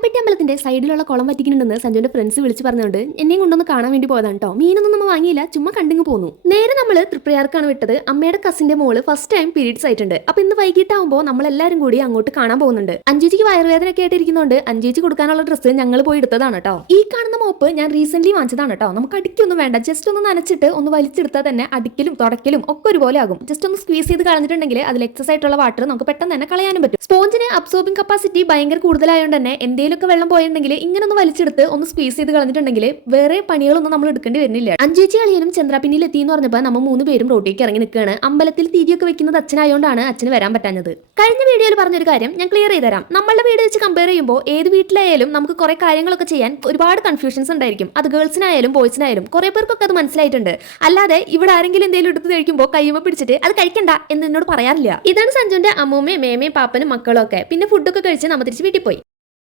പാലപ്പെട്ടി അമ്പലത്തിന്റെ സൈഡിലുള്ള കുളം വറ്റിക്കുന്നുണ്ടെന്ന് സഞ്ജുവിന്റെ ഫ്രണ്ട്സ് വിളിച്ച് പറഞ്ഞുകൊണ്ട് എന്നെയും കൊണ്ടൊന്ന് കാണാൻ വേണ്ടി പോയതാണ് കേട്ടോ. മീനൊന്നും നമ്മൾ വാങ്ങിയില്ല, ചുമ്മാ കണ്ടിങ്ങ് പോന്നു. നേരെ നമ്മൾ തൃപ്രയാർക്കാണ് വിട്ടത്. അമ്മയുടെ കസിന്റെ മോള് ഫസ്റ്റ് ടൈം പീരീഡ്സ് ആയിട്ടുണ്ട്. അപ്പൊ ഇന്ന് വൈകിട്ടാവുമ്പോൾ നമ്മൾ എല്ലാവരും കൂടി അങ്ങോട്ട് കാണാൻ പോകുന്നുണ്ട്. അഞ്ചേച്ചിക്ക് വയറുവേദന ഒക്കെ ആയിട്ടിരിക്കുന്നതുകൊണ്ട് അഞ്ചേച്ചി കൊടുക്കാനുള്ള ഡ്രസ്സ് ഞങ്ങൾ പോയി എടുത്തതാണ് കേട്ടോ. ഈ കാണുന്ന മോപ്പ് ഞാൻ റീസെന്റ് വാങ്ങിച്ചതാണ് കേട്ടോ. നമുക്ക് അടിക്കൊന്നും വേണ്ട, ജസ്റ്റ് ഒന്ന് നനച്ചിട്ട് ഒന്ന് വലിച്ചെടുത്താൽ തന്നെ അടിക്കലും തുടക്കലും ഒക്കെ ഒരുപോലെ ആകും. ജസ്റ്റ് ഒന്ന് സ്ക്വീസ് ചെയ്ത് കളഞ്ഞിട്ടുണ്ടെങ്കിൽ അതിൽ എക്സസ് ആയിട്ടുള്ള വാട്ടർ നമുക്ക് പെട്ടെന്ന് തന്നെ കളയാനും പറ്റും. സ്പോഞ്ചിന് അബ്സോർബിംഗ് കപ്പാസിറ്റി ഭയങ്കര കൂടുതലായതുകൊണ്ട് തന്നെ എന്തെങ്കിലുമൊക്കെ വെള്ളം പോയിട്ടുണ്ടെങ്കിൽ ഇങ്ങനെ ഒന്ന് വലിച്ചെടുത്ത് ഒന്ന് സ്ക്വീസ് ചെയ്ത് കളഞ്ഞിട്ടുണ്ടെങ്കിൽ വേറെ പണികളൊന്നും നമ്മൾ എടുക്കേണ്ടി വരുന്നില്ല. അഞ്ചേച്ചി അളിയനും ചന്ദ്രാപിന്നിൽ എത്തി എന്ന് പറഞ്ഞപ്പോൾ നമ്മൾ 3 പേരും റോട്ടിലേക്ക് ഇറങ്ങി നിൽക്കുകയാണ്. അമ്പലത്തിൽ തിരിയൊക്കെ വെക്കുന്നത് അച്ഛനായതുകൊണ്ടാണ് അച്ഛന് വരാൻ പറ്റാഞ്ഞത്. കഴിഞ്ഞ വീഡിയോയിൽ പറഞ്ഞൊരു കാര്യം ഞാൻ ക്ലിയർ ചെയ്ത് തരാം. നമ്മളുടെ വീട് വെച്ച് കമ്പയർ ചെയ്യുമ്പോൾ ഏത് വീട്ടിലായാലും നമുക്ക് കുറെ കാര്യങ്ങളൊക്കെ ചെയ്യാൻ ഒരുപാട് കൺഫ്യൂഷൻസ് ഉണ്ടായിരിക്കും. അത് ഗേൾസിനായാലും ബോയ്സിനായാലും കുറെ പേർക്കൊക്കെ അത് മനസ്സിലായിട്ടുണ്ട്. അല്ലാതെ ഇവിടെ ആരെങ്കിലും എന്തെങ്കിലും എടുത്ത് കഴിക്കുമ്പോൾ കയ്യുമ്മ പിടിച്ചിട്ട് അത് കഴിക്കണ്ട എന്ന് എന്നോട് പറയാറില്ല. ഇതാണ് സഞ്ജുവിന്റെ അമ്മൂമ്മയും മേമയും പാപ്പനും മക്കളും ഒക്കെ. പിന്നെ ഫുഡൊക്കെ കഴിച്ച് നമ്മൾ തിരിച്ച് വീട്ടിൽ പോയി.